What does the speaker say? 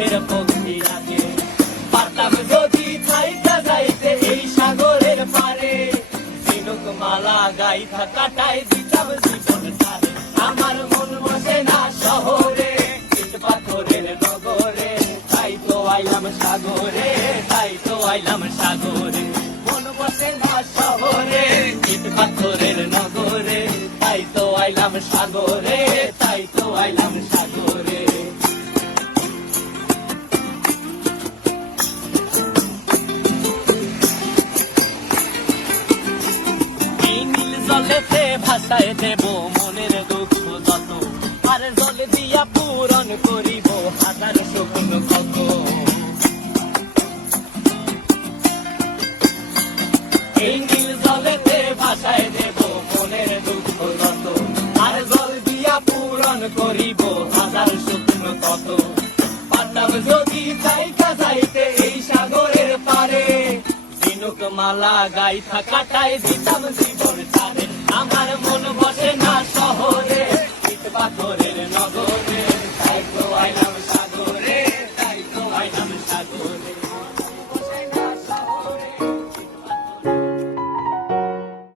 সুখের পক্ষী রাখে। পারতাম যদি থাইকা যাইতে এই সাগরের পারে, ঝিনুক মালা গাইথা কাটায় দিতাম জীবন তারে। আমার মন বসে না শহরে, ইট পাথরের নগরে, তাই তো আইলাম সাগরে, তাই তো আইলাম সাগরে। মন বসে না শহরে, ইট পাথরের নগরে, তাই তো আইলাম সাগরে, তাই তো আইলাম সাগরে। এই নীল জলেতে ভাসায় দেব মনের দুঃখ যত, আর জলে দিয়া পূরণ করিব হাজার স্বপ্ন কত। এই নীল জলেতে ভাসায় দেব মনের দুঃখ যত, আর জল দিয়া পূরণ করিব হাজার স্বপ্ন কত। পারতাম যদি থাইকা যাইতে এই সাগরের পারে, ঝিনুক মালা গাইথা কাটায় দিতাম জীবন তারে। আমার মন বসে না শহরে,